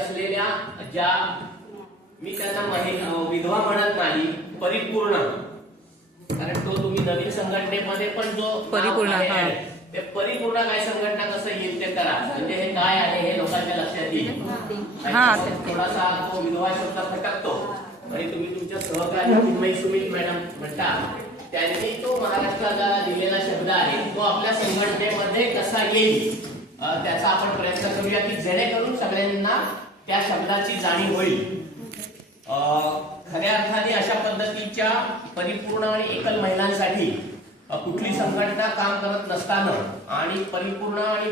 असलेल्या ज्या मी त्यांना विधवा म्हणत नाही, परिपूर्ण, कारण तो तुम्ही नवीन संघटनेमध्ये पण जो परिपूर्ण ते परिपूर्ण काय संघटना कसं येईल ते करा, म्हणजे हे काय आहे हे लोकांच्या लक्षात येईल. थोडासा तो विधवा शब्द फटकतो आणि तुम्ही तुमच्या सहकारी चिन्मयी सुमित मॅडम म्हणता, त्यांनी तो महाराष्ट्राला दिलेला शब्द आहे तो आपल्या संघटनेमध्ये कसा येईल त्याचा आपण प्रयत्न करूया की जेणेकरून सगळ्यांना त्या शब्दाची जाणीव होईल. खऱ्या अर्थाने अशा पद्धतीच्या परिपूर्ण आणि एकल महिलांसाठी कुठली संघटना काम करत नसताना आणि परिपूर्ण आणि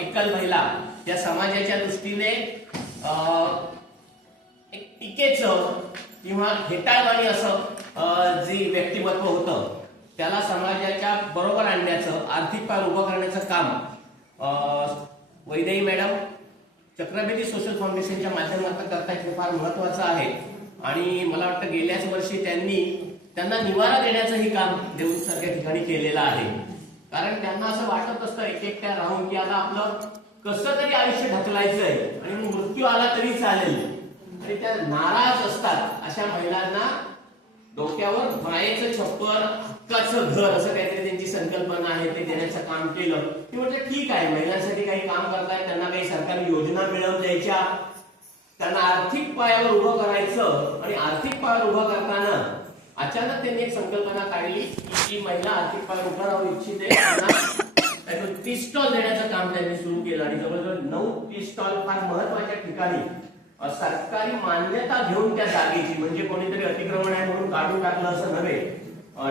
एकल महिला या समाजाच्या दृष्टीने एक टीकेचं किंवा हेटाळवाणी असं जे व्यक्तिमत्व होतं त्याला समाजाच्या बरोबर आणण्याचं, आर्थिक पाय उभं करण्याचं काम वैदेही मॅडम चक्रवर्ती सोशल फाउंडेशनच्या माध्यमातून करतायत हे फार महत्वाचं आहे. आणि मला वाटतं गेल्याच वर्षी त्यांना निवारा देण्याचंही काम देऊळ सारख्या ठिकाणी केलेलं आहे. कारण त्यांना असं वाटत असतं एकट्या राहून की आता आपलं कसं तरी आयुष्य ढकलायचंय आणि मृत्यू आला तरी चालेल, आणि त्या नाराज असतात. अशा महिलांना डोक्यावर मायेचं छप्पर, हक्काचं घर असं काहीतरी त्यांची संकल्पना आहे, ते देण्याचं काम केलं. की म्हटलं ठीक आहे, महिलांसाठी काही काम करताय, त्यांना काही सरकारी योजना मिळवून द्यायच्या, त्यांना आर्थिक पायावर उभं करायचं. आणि आर्थिक पायावर उभं करताना अचानक त्यांनी एक संकल्पना काढली की जी महिला आर्थिक पायावर उभं राहू इच्छिते त्यांना टी स्टॉल देण्याचं काम त्यांनी सुरू केलं. आणि जवळजवळ 9 टी स्टॉल फार महत्वाच्या ठिकाणी सरकारी मान्यता घेऊन त्या जागेची, म्हणजे कोणीतरी अतिक्रमण आहे म्हणून काढून टाकलं असं नव्हे,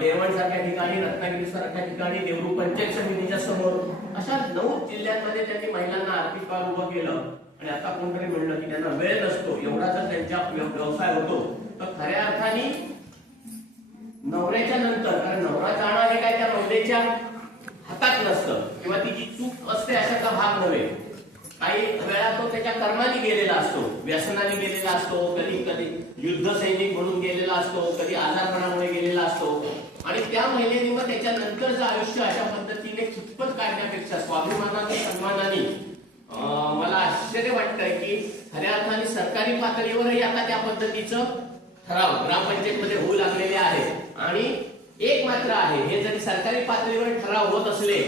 डेवण सारख्या ठिकाणी, रत्नागिरी सारख्या ठिकाणी, देवरूख पंचायत समितीच्या समोर अशा 9 जिल्ह्यांमध्ये त्यांनी महिलांना आर्थिक पायावर उभं केलं. आणि आता कोणतरी म्हणलं की त्यांना वेळ नसतो, एवढा जर त्यांचा व्यवसाय होतो तर खऱ्या अर्थाने नवऱ्याच्या नंतर, कारण नवरा जाणं हे काय त्या महिलेच्या हातात नसतं किंवा तिची चूक असते अशाचा भाग नव्हे. काही वेळा तो त्याच्या कर्माने गेलेला असतो, व्यसनाने गेलेला असतो, कधी कधी युद्ध सैनिक म्हणून गेलेला असतो, कधी आजारपणामुळे गेलेला असतो. आणि त्या महिलेने मग त्याच्यानंतरचं आयुष्य अशा पद्धतीने कितपत काढण्यापेक्षा स्वाभिमानाने, सन्मानाने, मला आश्चर्य वाटतंय की खऱ्या अर्थाने सरकारी पातळीवरही आता त्या पद्धतीचं ठराव ग्रामपंचायतमध्ये होऊ लागलेले आहेत. आणि एक मात्र आहे, हे जरी सरकारी पातळीवर ठराव होत असले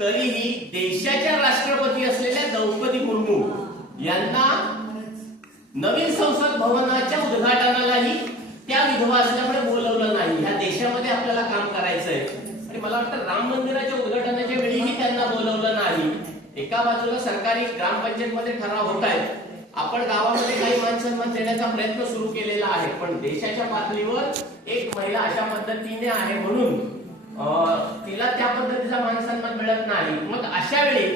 तरीही देशाच्या राष्ट्रपती असलेल्या द्रौपदी मुर्मू यांना नवीन संसद भवनाच्या उद्घाटनालाही त्या विधवा असल्यामुळे बोलवलं नाही. ह्या देशामध्ये आपल्याला काम करायचंय. आणि मला वाटतं राम मंदिराच्या उद्घाटनाच्या वेळीही त्यांना बोलवलं नाही. एका बाजूला सरकारी ग्रामपंचायतमध्ये ठराव होत आहेत, आपण गावामध्ये काही मान सन्मान देण्याचा प्रयत्न सुरू केलेला आहे, पण देशाच्या पातळीवर एक महिला अशा पद्धतीने आहे म्हणून तिला त्या पद्धतीचा मान सन्मान मिळत नाही. मग अशा वेळी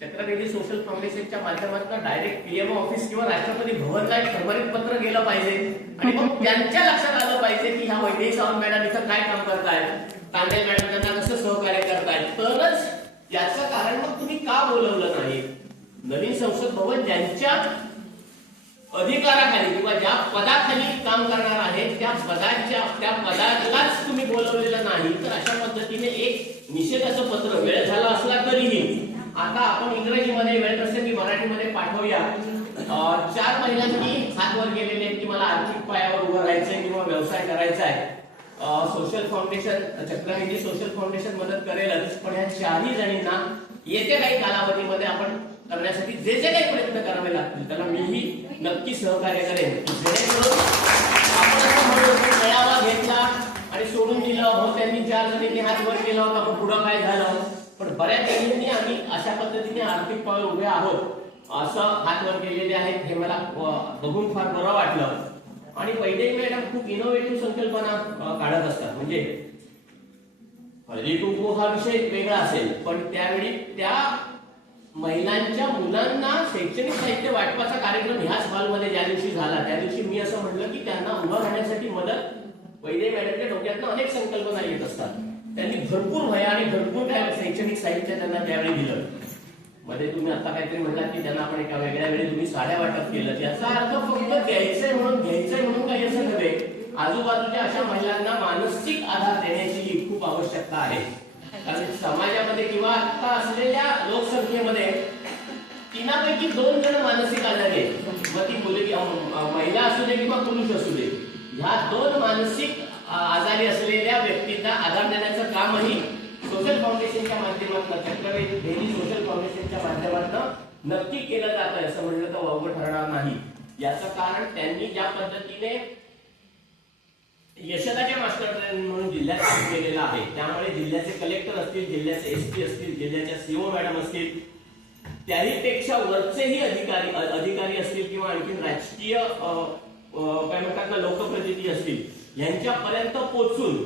चक्रवर्ती सोशल फाउंडेशनच्या माध्यमातून डायरेक्ट पीएम ऑफिस किंवा राष्ट्रपती भवनला एक खबरीत पत्र गेलं पाहिजे. आणि मग त्यांच्या लक्षात आलं पाहिजे की ह्या वैदेही सावंत मॅडम इथं काय काम करतायत, तांदे मॅडम त्यांना कसं सहकार्य करतायत. तरच याचं कारण मग तुम्ही का बोलवलं नाही. नवीन संसद भवन ज्यांच्या अधिकाराखाली किंवा ज्या पदाखाली काम करणार आहे त्या पदालाच तुम्ही बोलवलेलं नाही, तर अशा पद्धतीने एक निषेधाचं पत्र वेळ झाला असला तरीही आता आपण इंग्रजीमध्ये वेळ नसेल की मराठीमध्ये पाठवूया. 4 महिलांनी हात वर केलेले आहेत की मला आर्थिक पायावर उभं राहायचंय किंवा व्यवसाय करायचा आहे. Social foundation, Chakravarti social foundation मदत करेलच, पण या 4ही जणींना येत्या काही कालावधीमध्ये आपण करण्यासाठी जे जे काही प्रयत्न करावे लागतील त्याला मीही नक्की सहकार्य करेन. जेणेकरून आपण असं म्हणू की मेळावा घेतला आणि सोडून दिलं, हो त्यांनी 4 जणींनी हात वर केला होता पण पुढं काय झालं. पण बऱ्याच जणींनी आम्ही अशा पद्धतीने आर्थिक पायावर उभे आहोत असं हात वर केलेले आहेत, हे मला बघून फार बरं वाटलं. आणि वैदेही मॅडम खूप इनोव्हेटिव्ह संकल्पना काढत असतात. म्हणजे हळदी कुंकू हा विषय वेगळा असेल, पण त्यावेळी त्या महिलांच्या मुलांना शैक्षणिक साहित्य वाटपाचा कार्यक्रम ह्याच हॉलमध्ये ज्या दिवशी झाला त्या दिवशी मी असं म्हटलं की त्यांना उभं राहण्यासाठी मदत वैदेही मॅडमच्या डोक्यातनं अनेक संकल्पना येत असतात. त्यांनी भरपूर वह्या आणि भरपूर काय शैक्षणिक साहित्य त्यांना त्यावेळी दिलं. मध्ये तुम्ही आता काहीतरी म्हणलात की त्यांना आपण एका वेगळ्या वेळी तुम्ही साड्या वाटप केलं, याचा अर्थ फक्त घ्यायचंय म्हणून काही असं नव्हे. आजूबाजूच्या अशा महिलांना मानसिक आधार देण्याची खूप आवश्यकता आहे. कारण समाजामध्ये किंवा आता असलेल्या लोकसंख्येमध्ये 3पैकी 2 जण मानसिक आजारी असल्याने, मग ती मुलगी महिला असू दे किंवा पुरुष असू दे, ह्या दोन मानसिक आजारी असलेल्या व्यक्तींना आधार देण्याचं कामही सोशल फाउंडेशनच्या माध्यमातून, चक्रवेधी सोशल फाउंडेशनच्या माध्यमातून नक्की केलं जात आहे असं म्हणलं तर वावगं ठरणार नाही. याचं कारण त्यांनी ज्या पद्धतीने यशदाच्या मास्टर म्हणून जिल्ह्यात काम केलेलं आहे, त्यामुळे जिल्ह्याचे कलेक्टर असतील, जिल्ह्याचे एसपी असतील, जिल्ह्याच्या सीओ मॅडम असतील, त्याहीपेक्षा वरचेही अधिकारी असतील किंवा आणखी राजकीय काय म्हणतात ना लोकप्रतिनिधी असतील, यांच्यापर्यंत पोहोचून,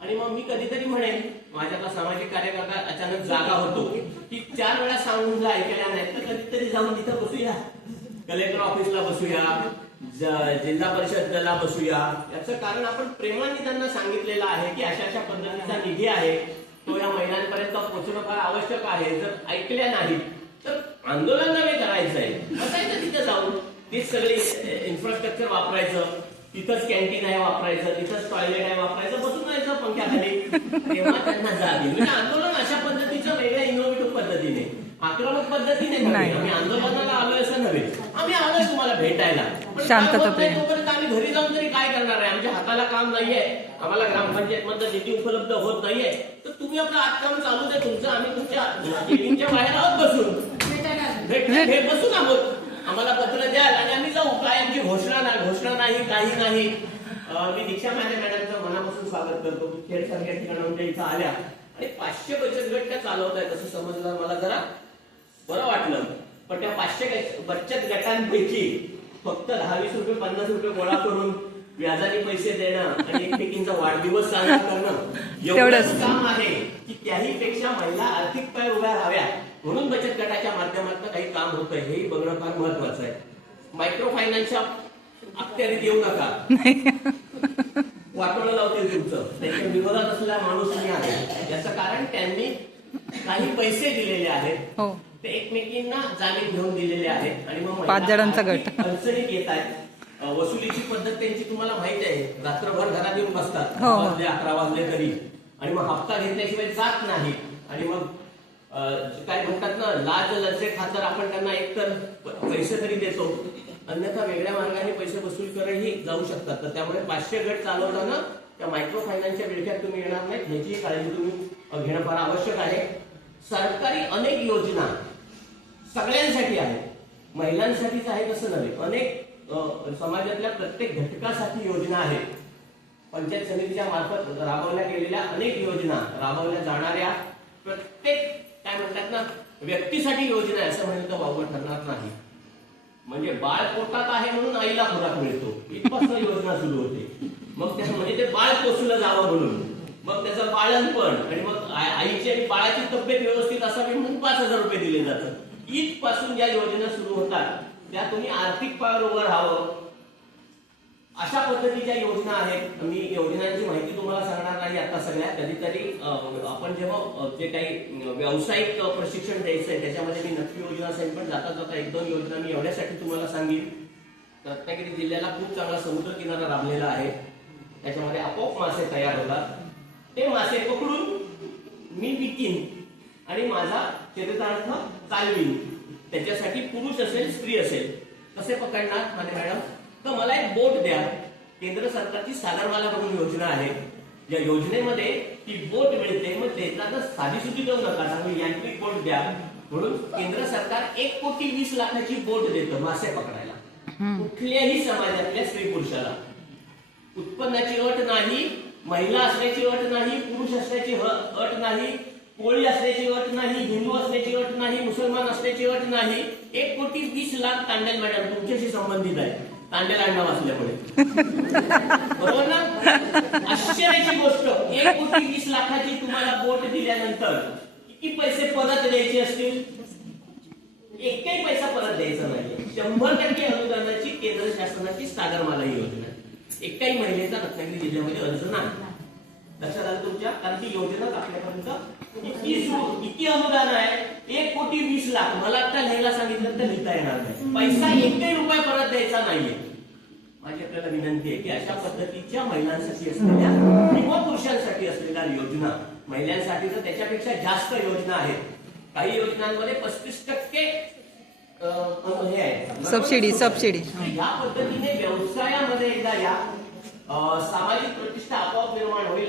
आणि मग मी कधीतरी म्हणेन माझ्याला सामाजिक कार्यकर्ता अचानक जागा होतो की 4 वेळा सांगून जर ऐकल्या नाही तर कधीतरी जाऊन तिथं बसूया, कलेक्टर ऑफिसला बसूया, जिल्हा परिषदला बसूया. याचं कारण आपण प्रेमाने त्यांना सांगितलेलं आहे की अशा अशा पद्धतीचा निधी आहे, तो या महिलांपर्यंत पोहोचणं फार आवश्यक आहे. जर ऐकल्या नाही तर आंदोलन नव्हे करायचं आहे, बसायचं तिथं जाऊन, तेच सगळे इन्फ्रास्ट्रक्चर वापरायचं, तिथंच कॅन्टीन आहे वापरायचं, तिथंच टॉयलेट आहे वापरायचं, बसून जायचं पंख्याखाली, तेव्हा त्यांना जाग येईल. म्हणजे आंदोलन अशा पद्धतीचं वेगळ्या इनोव्हेटिव्ह पद्धतीने, आक्रमक पद्धतीने नव्हे, आम्ही आंदोलनाला आलोय असं नव्हे, आम्ही आलोय तुम्हाला भेटायला, तोपर्यंत आम्ही घरी जाऊन तरी काय करणार आहे, आमच्या हाताला काम नाहीये, आम्हाला ग्रामपंचायत मध्ये निधी उपलब्ध होत नाहीये, तर तुम्ही आपलं आत काम चालू दे तुमचं, आम्ही तुमच्या केबिनच्या बाहेर आहोत बसून, बसून आहोत, आम्हाला पत्र द्याल आणि आम्ही जाऊ. काय आमची घोषणा नाही, काही नाही. मी दीक्षा मॅडमचं मनापासून स्वागत करतो की खेड सारख्या ठिकाणाहून इथं आल्या आणि 500 बचत गट त्या चालवत आहेत असं समजलं, मला जरा बरं वाटलं. पण त्या 500 बचत गटांपैकी फक्त 10-20 रुपये 50 रुपये गोळा करून व्याजाने पैसे देणं आणि एकमेकींचा वाढदिवस साजरा करणं एवढंच काम आहे की त्याही पेक्षा महिला आर्थिक पाय उभ्या राहाव्या म्हणून बचत गटाच्या माध्यमातून काही काम होतंय हेही बघणं फार महत्वाचं आहे. मायक्रो फायनान्सच्या अखत्यारीत येऊ नका, वाटोळं लावतील तुमचं. त्यांच्या विरोधात असलेला माणूस मी आहे, याचं कारण त्यांनी काही पैसे दिलेले आहेत, ते एकमेकींना जागे घेऊन दिलेले आहेत आणि मग 5 जणांचा गट अडचणीत येत आहेत. वसुलीची पद्धत त्यांची तुम्हाला माहिती आहे, रात्रभर घरात येऊन बसतात, 11 वाजले तरी, आणि मग हप्ता घेतल्याशिवाय जात नाही. आणि मग काय म्हणतात ना, लाज लज्जे खातर आपण त्यांना एकतर पैसे तरी देतो, अन्यथा वेगळ्या मार्गाने पैसे वसूल करही जाऊ शकतात. तर त्यामुळे 500 गट चालवताना त्या मायक्रो फायनान्सच्या विळख्यात तुम्ही येणार नाही, ह्याची काळजी तुम्ही घेणं फार आवश्यक आहे. सरकारी अनेक योजना सगळ्यांसाठी आहेत, महिलांसाठीच आहेत असं नव्हे, अनेक समाजातल्या प्रत्येक घटकासाठी योजना आहेत. पंचायत समितीच्या मार्फत राबवल्या गेलेल्या अनेक योजना, राबवल्या जाणाऱ्या प्रत्येक काय म्हणतात ना व्यक्तीसाठी योजना आहे असं म्हणलं तर वावगं ठरणार नाही. म्हणजे बाळ पोटात आहे म्हणून आईला खुराक मिळतो, इथपासून योजना सुरू होते. मग त्याचं म्हणजे ते बाळ पोसलं जावं म्हणून, मग त्याचं बाळणपण, आणि मग आईची आणि बाळाची तब्येत व्यवस्थित असावी म्हणून 5000 रुपये दिले जातात. इथपासून ज्या योजना सुरू होतात त्या तुम्ही आर्थिक पायावर उभं राहावं अशा पद्धतीच्या योजना आहेत. मी योजनांची माहिती तुम्हाला सांगणार नाही आता सगळ्या, कधीतरी आपण जेव्हा जे काही व्यावसायिक प्रशिक्षण द्यायचं आहे त्याच्यामध्ये मी नक्की योजना सांगेन. पण जाता जाता 1-2 योजना मी एवढ्यासाठी तुम्हाला सांगेन. रत्नागिरी जिल्ह्याला खूप चांगला समुद्र किनारा लाभलेला आहे, त्याच्यामध्ये आपोआप मासे तयार होतात. ते मासे पकडून मी विकीन आणि माझा चरितार्थ चालवीन. त्याच्यासाठी पुरुष असेल स्त्री असेल, कसे पकडणार माझे मॅडम, तर मला एक बोट द्या. केंद्र सरकारची सागरमाला म्हणून योजना आहे, या योजनेमध्ये ती बोट मिळते. मग देताना साधी सुधी देऊ नका, चांगली यांत्रिक बोट द्या. म्हणून केंद्र सरकार 1,20,00,000ची बोट देतं मासे पकडायला कुठल्याही समाजातल्या स्त्री पुरुषाला. उत्पन्नाची अट नाही, महिला असण्याची अट नाही, पुरुष असण्याची अट नाही, कोळी असण्याची अट नाही, हिंदू असण्याची अट नाही, मुसलमान असण्याची अट नाही. 1,20,00,000 तांडेल मॅडम तुमच्याशी संबंधित आहे, तांडेल अण्णा असल्यामुळे, बरोबर ना. आश्चर्याची गोष्ट, 1,20,00,000ची तुम्हाला बोट दिल्यानंतर किती पैसे परत द्यायचे असतील? एकही पैसा परत द्यायचा नाही. 100% अनुदानाची केंद्र शासनाची सागरमाला ही योजना, एकही महिलेचा रत्नागिरी जिल्ह्यामध्ये अर्ज नाही. लक्षात आलं तुमच्या? कारण ती योजना आपल्यापर्यंत किती अनुदान आहे? 1,20,00,000. मला आता लिहायला सांगितलं तर लिहिता येणार नाही, पैसा 1 रुपया परत द्यायचा नाहीये. माझी आपल्याला विनंती आहे की अशा पद्धतीच्या महिलांसाठी असलेल्या किंवा पुरुषांसाठी असलेल्या योजना, महिलांसाठी तर त्याच्यापेक्षा जास्त योजना आहेत. काही योजनांमध्ये 35% हे आहे सबसिडी. या पद्धतीने व्यवसायामध्ये एकदा या सामाजिक